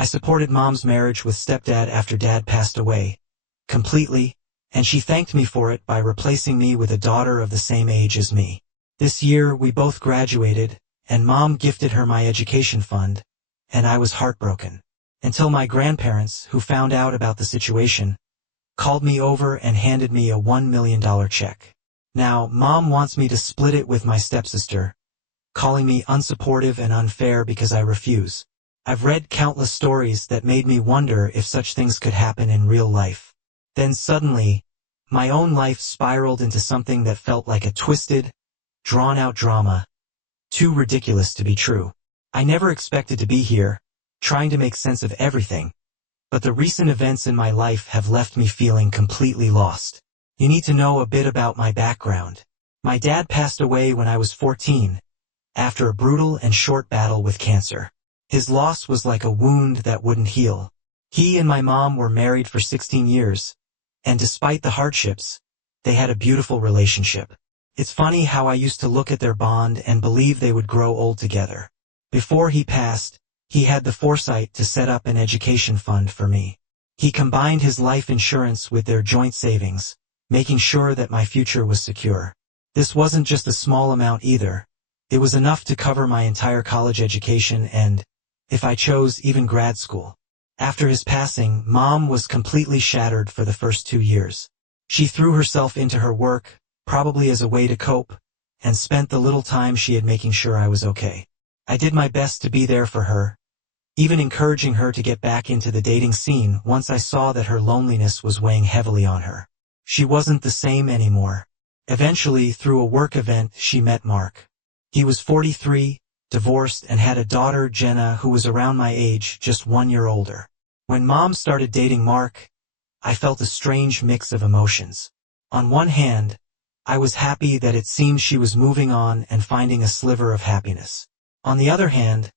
I supported Mom's marriage with stepdad after Dad passed away, completely, and she thanked me for it by replacing me with a daughter of the same age as me. This year we both graduated, and Mom gifted her my education fund, and I was heartbroken. Until my grandparents, who found out about the situation, called me over and handed me a $1 million check. Now, Mom wants me to split it with my stepsister, calling me unsupportive and unfair because I refuse. I've read countless stories that made me wonder if such things could happen in real life. Then suddenly, my own life spiraled into something that felt like a twisted, drawn-out drama, too ridiculous to be true. I never expected to be here, trying to make sense of everything, but the recent events in my life have left me feeling completely lost. You need to know a bit about my background. My dad passed away when I was 14, after a brutal and short battle with cancer. His loss was like a wound that wouldn't heal. He and my mom were married for 16 years, and despite the hardships, they had a beautiful relationship. It's funny how I used to look at their bond and believe they would grow old together. Before he passed, he had the foresight to set up an education fund for me. He combined his life insurance with their joint savings, making sure that my future was secure. This wasn't just a small amount either. It was enough to cover my entire college education and, if I chose, even grad school. After his passing, Mom was completely shattered for the first 2 years. She threw herself into her work, probably as a way to cope, and spent the little time she had making sure I was okay. I did my best to be there for her, even encouraging her to get back into the dating scene once I saw that her loneliness was weighing heavily on her. She wasn't the same anymore. Eventually, through a work event, she met Mark. He was 43, divorced, and had a daughter, Jenna, who was around my age, just 1 year older. When Mom started dating Mark, I felt a strange mix of emotions. On one hand, I was happy that it seemed she was moving on and finding a sliver of happiness. On the other hand,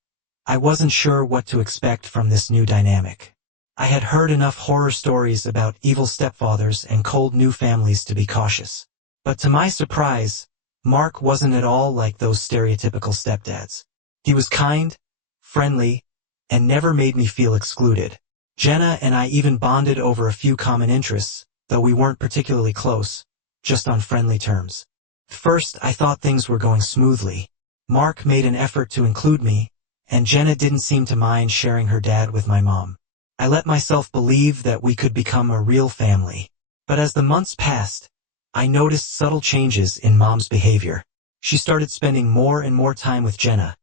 I wasn't sure what to expect from this new dynamic. I had heard enough horror stories about evil stepfathers and cold new families to be cautious. But to my surprise, Mark wasn't at all like those stereotypical stepdads. He was kind, friendly, and never made me feel excluded. Jenna and I even bonded over a few common interests, though we weren't particularly close, just on friendly terms. At first, I thought things were going smoothly. Mark made an effort to include me, and Jenna didn't seem to mind sharing her dad with my mom. I let myself believe that we could become a real family. But as the months passed, I noticed subtle changes in Mom's behavior. She started spending more and more time with Jenna,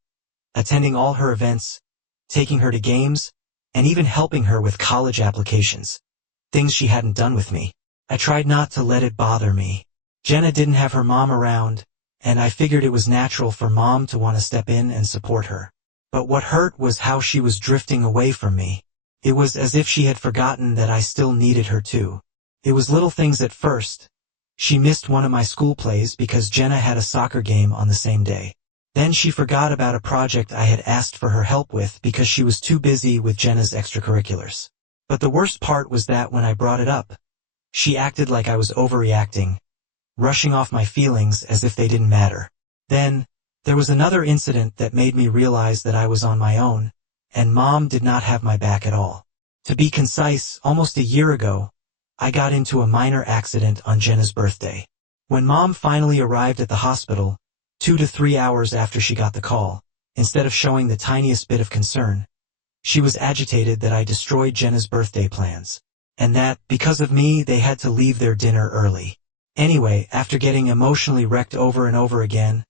attending all her events, taking her to games, and even helping her with college applications. Things she hadn't done with me. I tried not to let it bother me. Jenna didn't have her mom around, and I figured it was natural for Mom to want to step in and support her. But what hurt was how she was drifting away from me. It was as if she had forgotten that I still needed her too. It was little things at first. She missed one of my school plays because Jenna had a soccer game on the same day. Then she forgot about a project I had asked for her help with because she was too busy with Jenna's extracurriculars. But the worst part was that when I brought it up, she acted like I was overreacting, rushing off my feelings as if they didn't matter. Then, there was another incident that made me realize that I was on my own, and Mom did not have my back at all. To be concise, almost a year ago, I got into a minor accident on Jenna's birthday. When Mom finally arrived at the hospital, 2 to 3 hours after she got the call, instead of showing the tiniest bit of concern, she was agitated that I destroyed Jenna's birthday plans, and that, because of me, they had to leave their dinner early. Anyway, after getting emotionally wrecked over and over again,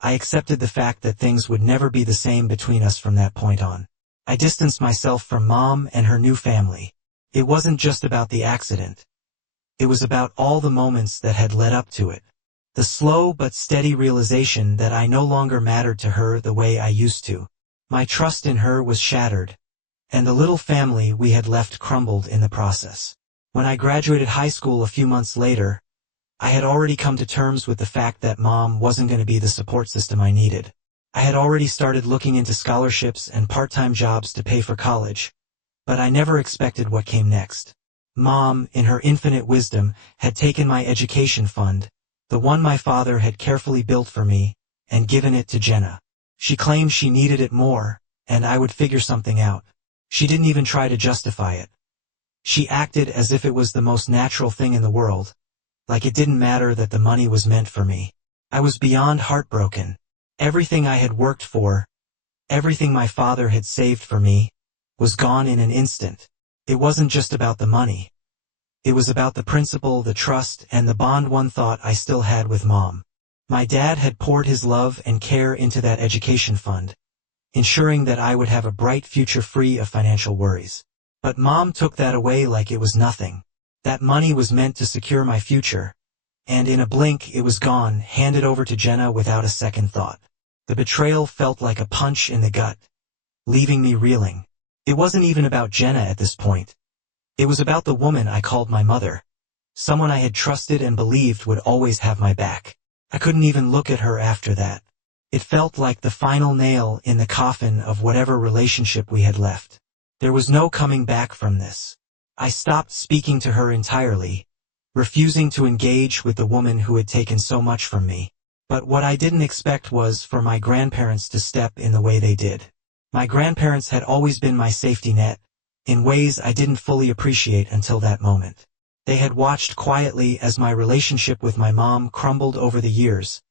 I accepted the fact that things would never be the same between us from that point on. I distanced myself from Mom and her new family. It wasn't just about the accident. It was about all the moments that had led up to it. The slow but steady realization that I no longer mattered to her the way I used to. My trust in her was shattered, and the little family we had left crumbled in the process. When I graduated high school a few months later, I had already come to terms with the fact that Mom wasn't going to be the support system I needed. I had already started looking into scholarships and part-time jobs to pay for college, but I never expected what came next. Mom, in her infinite wisdom, had taken my education fund, the one my father had carefully built for me, and given it to Jenna. She claimed she needed it more, and I would figure something out. She didn't even try to justify it. She acted as if it was the most natural thing in the world, like it didn't matter that the money was meant for me. I was beyond heartbroken. Everything I had worked for, everything my father had saved for me, was gone in an instant. It wasn't just about the money. It was about the principle, the trust, and the bond one thought I still had with Mom. My dad had poured his love and care into that education fund, ensuring that I would have a bright future free of financial worries. But Mom took that away like it was nothing. That money was meant to secure my future, and in a blink it was gone, handed over to Jenna without a second thought. The betrayal felt like a punch in the gut, leaving me reeling. It wasn't even about Jenna at this point. It was about the woman I called my mother, someone I had trusted and believed would always have my back. I couldn't even look at her after that. It felt like the final nail in the coffin of whatever relationship we had left. There was no coming back from this. I stopped speaking to her entirely, refusing to engage with the woman who had taken so much from me. But what I didn't expect was for my grandparents to step in the way they did. My grandparents had always been my safety net, in ways I didn't fully appreciate until that moment. They had watched quietly as my relationship with my mom crumbled over the years,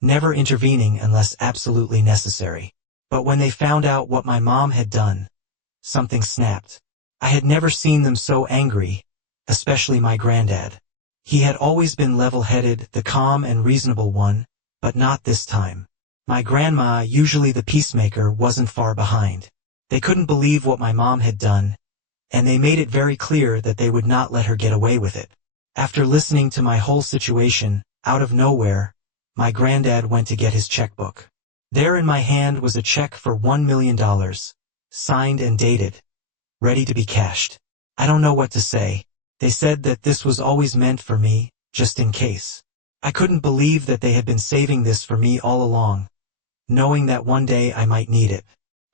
never intervening unless absolutely necessary. But when they found out what my mom had done, something snapped. I had never seen them so angry, especially my granddad. He had always been level-headed, the calm and reasonable one, but not this time. My grandma, usually the peacemaker, wasn't far behind. They couldn't believe what my mom had done, and they made it very clear that they would not let her get away with it. After listening to my whole situation, out of nowhere, my granddad went to get his checkbook. There in my hand was a check for $1 million, signed and dated, ready to be cashed. I don't know what to say. They said that this was always meant for me, just in case. I couldn't believe that they had been saving this for me all along, knowing that one day I might need it.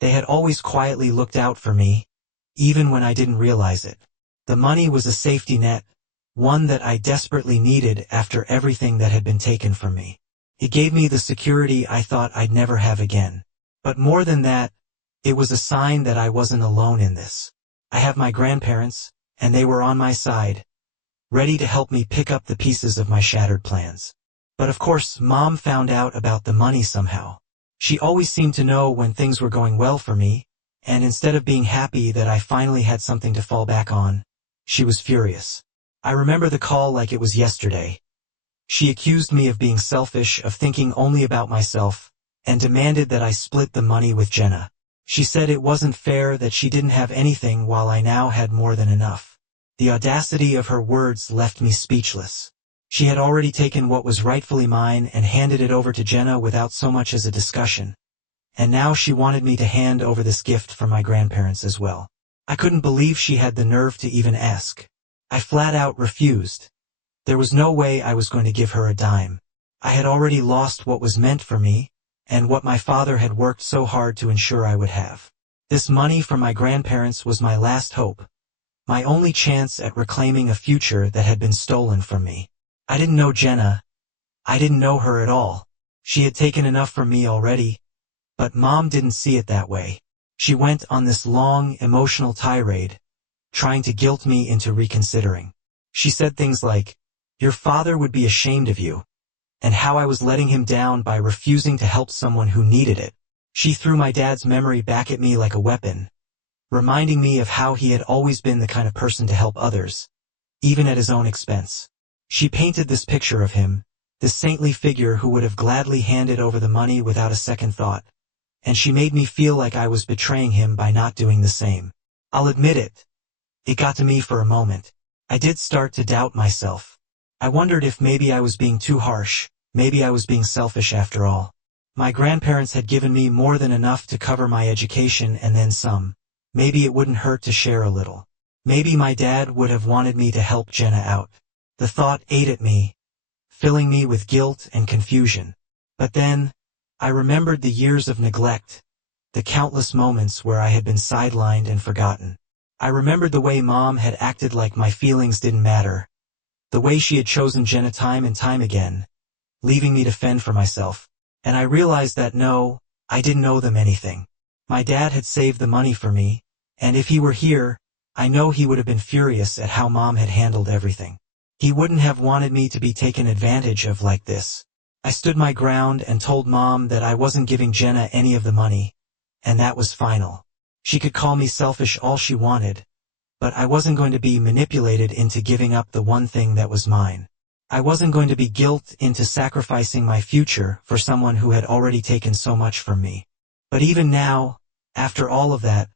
They had always quietly looked out for me, even when I didn't realize it. The money was a safety net, one that I desperately needed after everything that had been taken from me. It gave me the security I thought I'd never have again. But more than that, it was a sign that I wasn't alone in this. I have my grandparents, and they were on my side, ready to help me pick up the pieces of my shattered plans. But of course, Mom found out about the money somehow. She always seemed to know when things were going well for me, and instead of being happy that I finally had something to fall back on, she was furious. I remember the call like it was yesterday. She accused me of being selfish, of thinking only about myself, and demanded that I split the money with Jenna. She said it wasn't fair that she didn't have anything while I now had more than enough. The audacity of her words left me speechless. She had already taken what was rightfully mine and handed it over to Jenna without so much as a discussion. And now she wanted me to hand over this gift from my grandparents as well. I couldn't believe she had the nerve to even ask. I flat out refused. There was no way I was going to give her a dime. I had already lost what was meant for me, and what my father had worked so hard to ensure I would have. This money from my grandparents was my last hope, my only chance at reclaiming a future that had been stolen from me. I didn't know Jenna. I didn't know her at all. She had taken enough from me already, but Mom didn't see it that way. She went on this long, emotional tirade, trying to guilt me into reconsidering. She said things like, "Your father would be ashamed of you," and how I was letting him down by refusing to help someone who needed it. She threw my dad's memory back at me like a weapon, reminding me of how he had always been the kind of person to help others, even at his own expense. She painted this picture of him, this saintly figure who would have gladly handed over the money without a second thought, and she made me feel like I was betraying him by not doing the same. I'll admit it. It got to me for a moment. I did start to doubt myself. I wondered if maybe I was being too harsh, maybe I was being selfish after all. My grandparents had given me more than enough to cover my education and then some. Maybe it wouldn't hurt to share a little. Maybe my dad would have wanted me to help Jenna out. The thought ate at me, filling me with guilt and confusion. But then, I remembered the years of neglect, the countless moments where I had been sidelined and forgotten. I remembered the way Mom had acted like my feelings didn't matter, the way she had chosen Jenna time and time again, leaving me to fend for myself. And I realized that no, I didn't owe them anything. My dad had saved the money for me, And if he were here, I know he would have been furious at how Mom had handled everything. He wouldn't have wanted me to be taken advantage of like this. I stood my ground and told Mom that I wasn't giving Jenna any of the money, and that was final. She could call me selfish all she wanted, but I wasn't going to be manipulated into giving up the one thing that was mine. I wasn't going to be guilt into sacrificing my future for someone who had already taken so much from me. But even now, after all of that,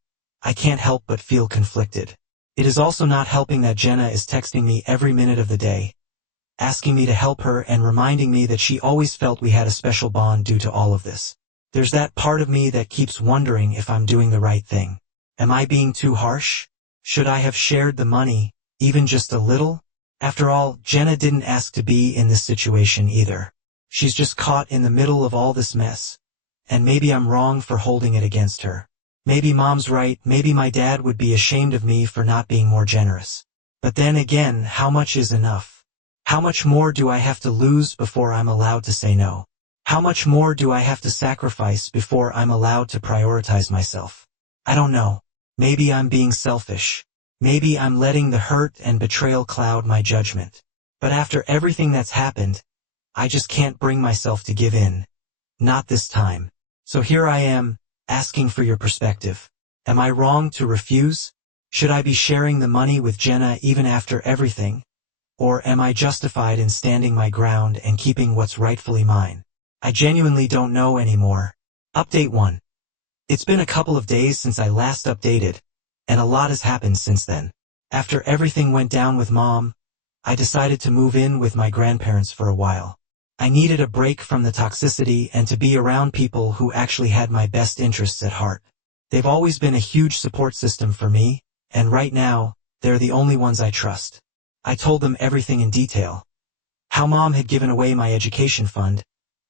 I can't help but feel conflicted. It is also not helping that Jenna is texting me every minute of the day, asking me to help her and reminding me that she always felt we had a special bond due to all of this. There's that part of me that keeps wondering if I'm doing the right thing. Am I being too harsh? Should I have shared the money, even just a little? After all, Jenna didn't ask to be in this situation either. She's just caught in the middle of all this mess. And maybe I'm wrong for holding it against her. Maybe Mom's right, maybe my dad would be ashamed of me for not being more generous. But then again, how much is enough? How much more do I have to lose before I'm allowed to say no? How much more do I have to sacrifice before I'm allowed to prioritize myself? I don't know. Maybe I'm being selfish. Maybe I'm letting the hurt and betrayal cloud my judgment. But after everything that's happened, I just can't bring myself to give in. Not this time. So here I am, asking for your perspective. Am I wrong to refuse? Should I be sharing the money with Jenna even after everything? Or am I justified in standing my ground and keeping what's rightfully mine? I genuinely don't know anymore. Update 1. It's been a couple of days since I last updated, and a lot has happened since then. After everything went down with Mom, I decided to move in with my grandparents for a while. I needed a break from the toxicity and to be around people who actually had my best interests at heart. They've always been a huge support system for me, and right now, they're the only ones I trust. I told them everything in detail. How Mom had given away my education fund,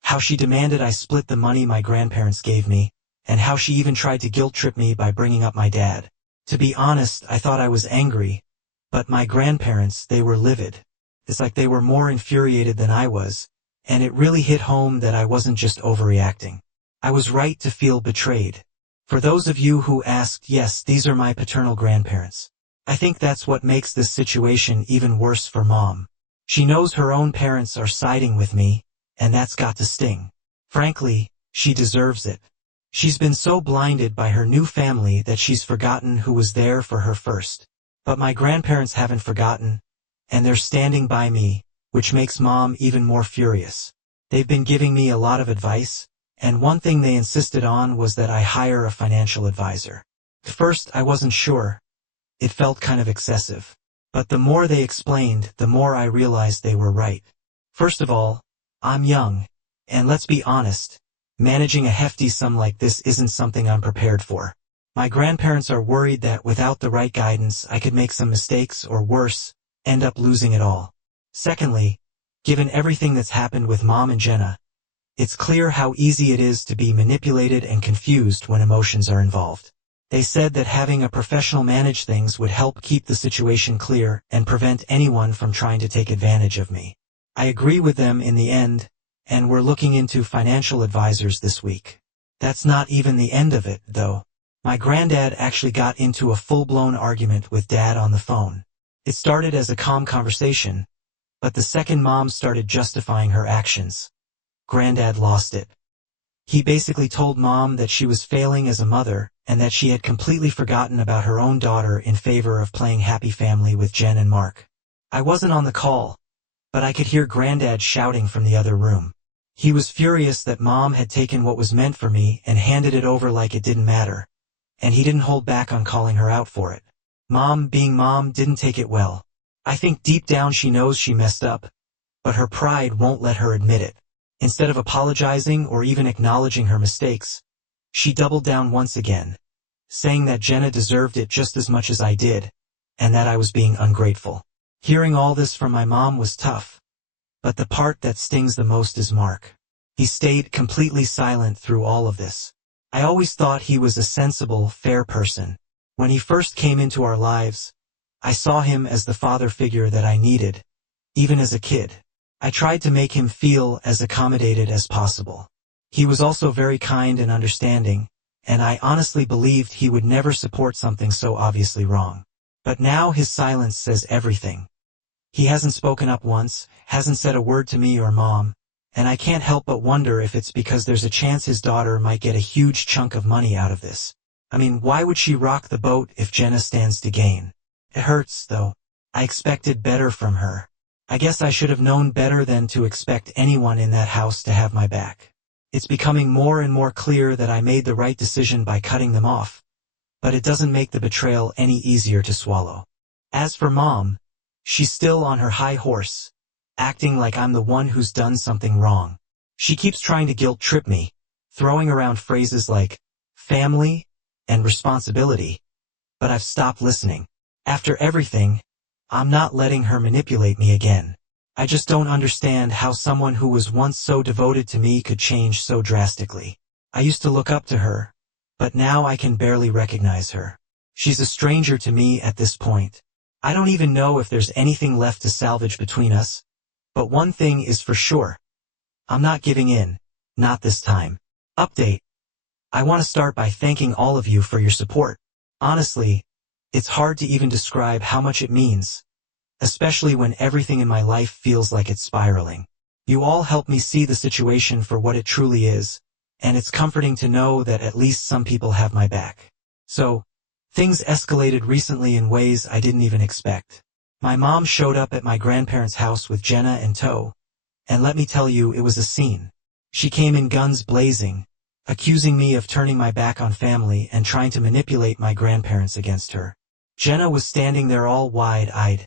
how she demanded I split the money my grandparents gave me, and how she even tried to guilt-trip me by bringing up my dad. To be honest, I thought I was angry, but my grandparents, they were livid. It's like they were more infuriated than I was, and it really hit home that I wasn't just overreacting. I was right to feel betrayed. For those of you who asked, yes, these are my paternal grandparents. I think that's what makes this situation even worse for Mom. She knows her own parents are siding with me, and that's got to sting. Frankly, she deserves it. She's been so blinded by her new family that she's forgotten who was there for her first. But my grandparents haven't forgotten, and they're standing by me, which makes Mom even more furious. They've been giving me a lot of advice, and one thing they insisted on was that I hire a financial advisor. At first, I wasn't sure. It felt kind of excessive. But the more they explained, the more I realized they were right. First of all, I'm young, and let's be honest, managing a hefty sum like this isn't something I'm prepared for. My grandparents are worried that without the right guidance I could make some mistakes or worse, end up losing it all. Secondly, given everything that's happened with Mom and Jenna, it's clear how easy it is to be manipulated and confused when emotions are involved. They said that having a professional manage things would help keep the situation clear and prevent anyone from trying to take advantage of me. I agree with them in the end, and we're looking into financial advisors this week. That's not even the end of it, though. My granddad actually got into a full-blown argument with Dad on the phone. It started as a calm conversation, but the second Mom started justifying her actions, Granddad lost it. He basically told Mom that she was failing as a mother, and that she had completely forgotten about her own daughter in favor of playing happy family with Jen and Mark. I wasn't on the call, but I could hear Granddad shouting from the other room. He was furious that Mom had taken what was meant for me and handed it over like it didn't matter, and he didn't hold back on calling her out for it. Mom, being Mom, didn't take it well. I think deep down she knows she messed up, but her pride won't let her admit it. Instead of apologizing or even acknowledging her mistakes, she doubled down once again, saying that Jenna deserved it just as much as I did, and that I was being ungrateful. Hearing all this from my mom was tough, but the part that stings the most is Mark. He stayed completely silent through all of this. I always thought he was a sensible, fair person. When he first came into our lives, I saw him as the father figure that I needed, even as a kid. I tried to make him feel as accommodated as possible. He was also very kind and understanding, and I honestly believed he would never support something so obviously wrong. But now his silence says everything. He hasn't spoken up once, hasn't said a word to me or Mom, and I can't help but wonder if it's because there's a chance his daughter might get a huge chunk of money out of this. I mean, why would she rock the boat if Jenna stands to gain? It hurts, though. I expected better from her. I guess I should have known better than to expect anyone in that house to have my back. It's becoming more and more clear that I made the right decision by cutting them off, but it doesn't make the betrayal any easier to swallow. As for Mom, she's still on her high horse, acting like I'm the one who's done something wrong. She keeps trying to guilt-trip me, throwing around phrases like family and responsibility, but I've stopped listening. After everything, I'm not letting her manipulate me again. I just don't understand how someone who was once so devoted to me could change so drastically. I used to look up to her, but now I can barely recognize her. She's a stranger to me at this point. I don't even know if there's anything left to salvage between us, but one thing is for sure. I'm not giving in, not this time. Update. I want to start by thanking all of you for your support. Honestly, it's hard to even describe how much it means, especially when everything in my life feels like it's spiraling. You all help me see the situation for what it truly is, and it's comforting to know that at least some people have my back. So, things escalated recently in ways I didn't even expect. My mom showed up at my grandparents' house with Jenna in tow, and let me tell you, it was a scene. She came in guns blazing, accusing me of turning my back on family and trying to manipulate my grandparents against her. Jenna was standing there all wide-eyed,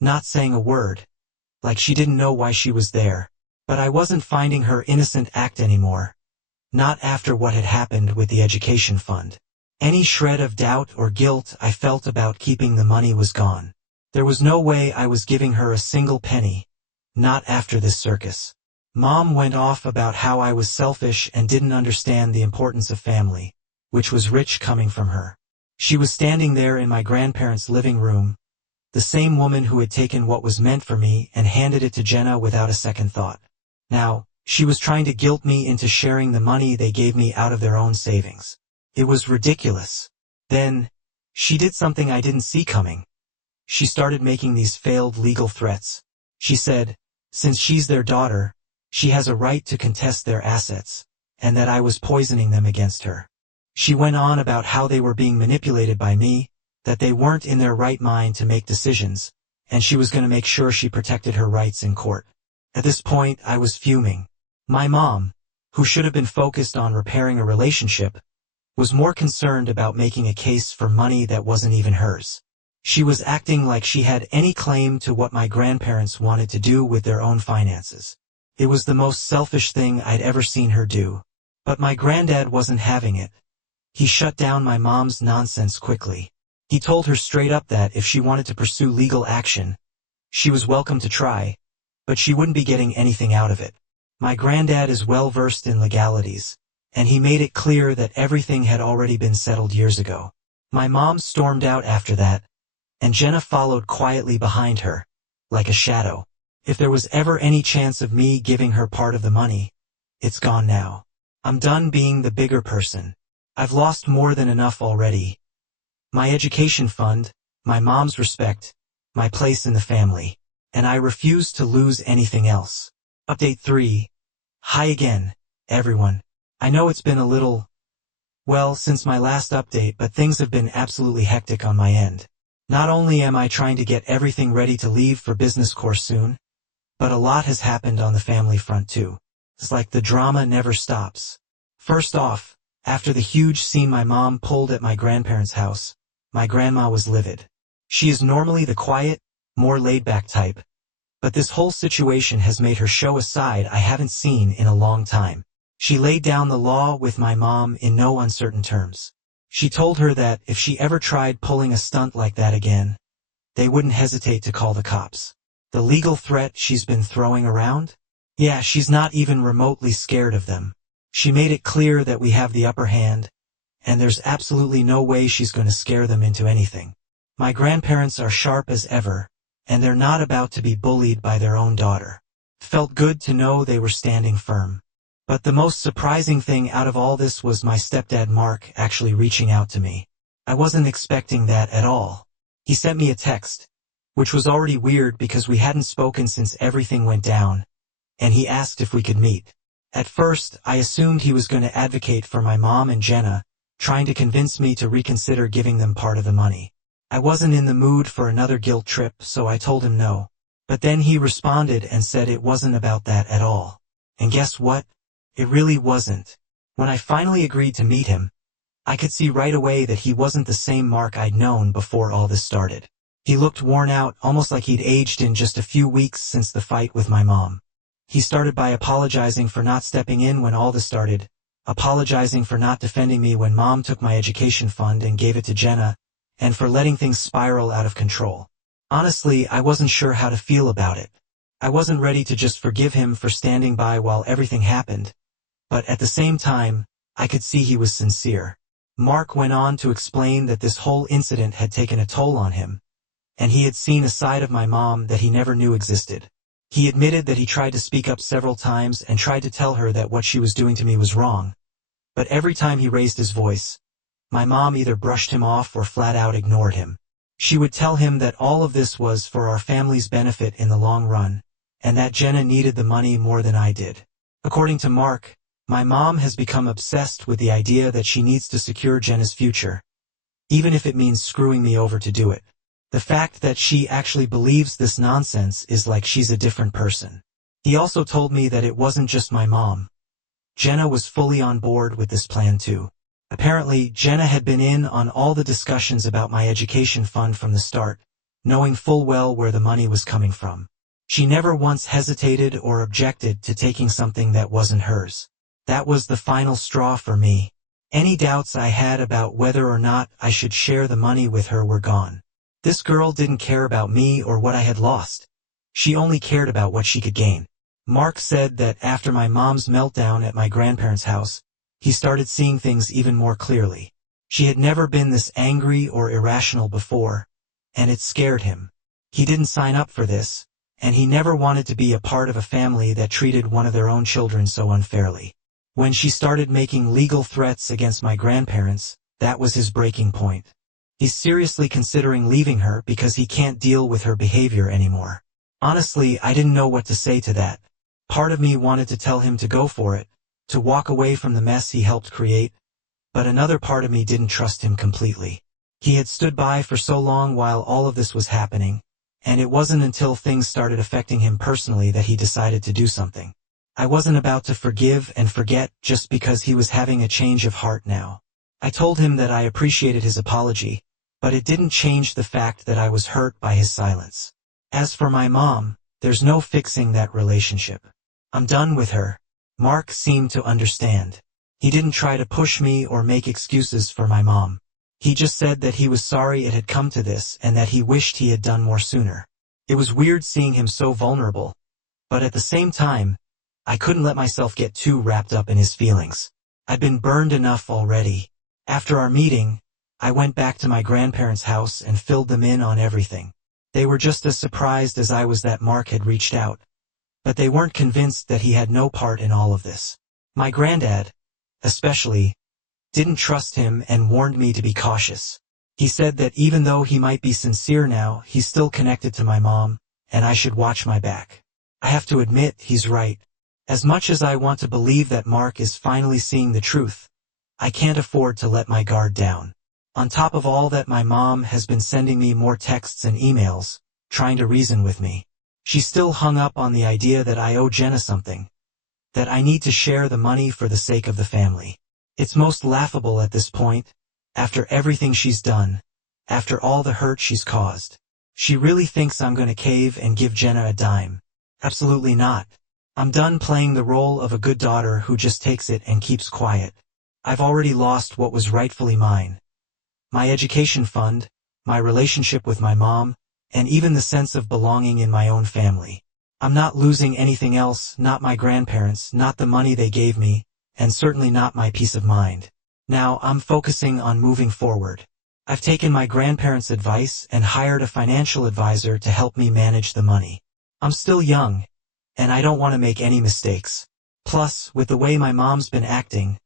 not saying a word, like she didn't know why she was there. But I wasn't finding her innocent act anymore. Not after what had happened with the education fund. Any shred of doubt or guilt I felt about keeping the money was gone. There was no way I was giving her a single penny, not after this circus. Mom went off about how I was selfish and didn't understand the importance of family, which was rich coming from her. She was standing there in my grandparents' living room, the same woman who had taken what was meant for me and handed it to Jenna without a second thought. Now, she was trying to guilt me into sharing the money they gave me out of their own savings. It was ridiculous. Then, she did something I didn't see coming. She started making these failed legal threats. She said, since she's their daughter, she has a right to contest their assets, and that I was poisoning them against her. She went on about how they were being manipulated by me, that they weren't in their right mind to make decisions, and she was going to make sure she protected her rights in court. At this point, I was fuming. My mom, who should have been focused on repairing a relationship, was more concerned about making a case for money that wasn't even hers. She was acting like she had any claim to what my grandparents wanted to do with their own finances. It was the most selfish thing I'd ever seen her do. But my granddad wasn't having it. He shut down my mom's nonsense quickly. He told her straight up that if she wanted to pursue legal action, she was welcome to try, but she wouldn't be getting anything out of it. My granddad is well versed in legalities, and he made it clear that everything had already been settled years ago. My mom stormed out after that, and Jenna followed quietly behind her, like a shadow. If there was ever any chance of me giving her part of the money, it's gone now. I'm done being the bigger person. I've lost more than enough already. My education fund, my mom's respect, my place in the family, and I refuse to lose anything else. Update 3. Hi again, everyone. I know it's been a little, well, since my last update, but things have been absolutely hectic on my end. Not only am I trying to get everything ready to leave for business course soon, but a lot has happened on the family front too. It's like the drama never stops. First off, after the huge scene my mom pulled at my grandparents' house, my grandma was livid. She is normally the quiet, more laid-back type, but this whole situation has made her show a side I haven't seen in a long time. She laid down the law with my mom in no uncertain terms. She told her that if she ever tried pulling a stunt like that again, they wouldn't hesitate to call the cops. The legal threat she's been throwing around? Yeah, she's not even remotely scared of them. She made it clear that we have the upper hand, and there's absolutely no way she's going to scare them into anything. My grandparents are sharp as ever, and they're not about to be bullied by their own daughter. Felt good to know they were standing firm. But the most surprising thing out of all this was my stepdad Mark actually reaching out to me. I wasn't expecting that at all. He sent me a text, which was already weird because we hadn't spoken since everything went down, and he asked if we could meet. At first, I assumed he was going to advocate for my mom and Jenna, trying to convince me to reconsider giving them part of the money. I wasn't in the mood for another guilt trip, so I told him no. But then he responded and said it wasn't about that at all. And guess what? It really wasn't. When I finally agreed to meet him, I could see right away that he wasn't the same Mark I'd known before all this started. He looked worn out, almost like he'd aged in just a few weeks since the fight with my mom. He started by apologizing for not stepping in when all this started, apologizing for not defending me when Mom took my education fund and gave it to Jenna, and for letting things spiral out of control. Honestly, I wasn't sure how to feel about it. I wasn't ready to just forgive him for standing by while everything happened, but at the same time, I could see he was sincere. Mark went on to explain that this whole incident had taken a toll on him, and he had seen a side of my mom that he never knew existed. He admitted that he tried to speak up several times and tried to tell her that what she was doing to me was wrong. But every time he raised his voice, my mom either brushed him off or flat out ignored him. She would tell him that all of this was for our family's benefit in the long run, and that Jenna needed the money more than I did. According to Mark, my mom has become obsessed with the idea that she needs to secure Jenna's future, even if it means screwing me over to do it. The fact that she actually believes this nonsense is like she's a different person. He also told me that it wasn't just my mom. Jenna was fully on board with this plan too. Apparently, Jenna had been in on all the discussions about my education fund from the start, knowing full well where the money was coming from. She never once hesitated or objected to taking something that wasn't hers. That was the final straw for me. Any doubts I had about whether or not I should share the money with her were gone. This girl didn't care about me or what I had lost. She only cared about what she could gain. Mark said that after my mom's meltdown at my grandparents' house, he started seeing things even more clearly. She had never been this angry or irrational before, and it scared him. He didn't sign up for this, and he never wanted to be a part of a family that treated one of their own children so unfairly. When she started making legal threats against my grandparents, that was his breaking point. He's seriously considering leaving her because he can't deal with her behavior anymore. Honestly, I didn't know what to say to that. Part of me wanted to tell him to go for it, to walk away from the mess he helped create, but another part of me didn't trust him completely. He had stood by for so long while all of this was happening, and it wasn't until things started affecting him personally that he decided to do something. I wasn't about to forgive and forget just because he was having a change of heart now. I told him that I appreciated his apology, but it didn't change the fact that I was hurt by his silence. As for my mom, there's no fixing that relationship. I'm done with her. Mark seemed to understand. He didn't try to push me or make excuses for my mom. He just said that he was sorry it had come to this and that he wished he had done more sooner. It was weird seeing him so vulnerable, but at the same time, I couldn't let myself get too wrapped up in his feelings. I'd been burned enough already. After our meeting, I went back to my grandparents' house and filled them in on everything. They were just as surprised as I was that Mark had reached out, but they weren't convinced that he had no part in all of this. My granddad, especially, didn't trust him and warned me to be cautious. He said that even though he might be sincere now, he's still connected to my mom, and I should watch my back. I have to admit, he's right. As much as I want to believe that Mark is finally seeing the truth, I can't afford to let my guard down. On top of all that, my mom has been sending me more texts and emails, trying to reason with me. She's still hung up on the idea that I owe Jenna something, that I need to share the money for the sake of the family. It's most laughable at this point, after everything she's done, after all the hurt she's caused. She really thinks I'm going to cave and give Jenna a dime. Absolutely not. I'm done playing the role of a good daughter who just takes it and keeps quiet. I've already lost what was rightfully mine. My education fund, my relationship with my mom, and even the sense of belonging in my own family. I'm not losing anything else, not my grandparents, not the money they gave me, and certainly not my peace of mind. Now I'm focusing on moving forward. I've taken my grandparents' advice and hired a financial advisor to help me manage the money. I'm still young, and I don't want to make any mistakes. Plus, with the way my mom's been acting,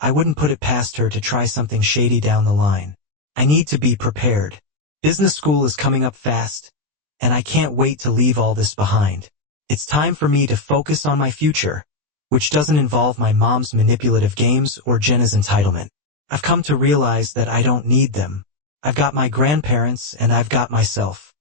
I wouldn't put it past her to try something shady down the line. I need to be prepared. Business school is coming up fast, and I can't wait to leave all this behind. It's time for me to focus on my future, which doesn't involve my mom's manipulative games or Jenna's entitlement. I've come to realize that I don't need them. I've got my grandparents and I've got myself.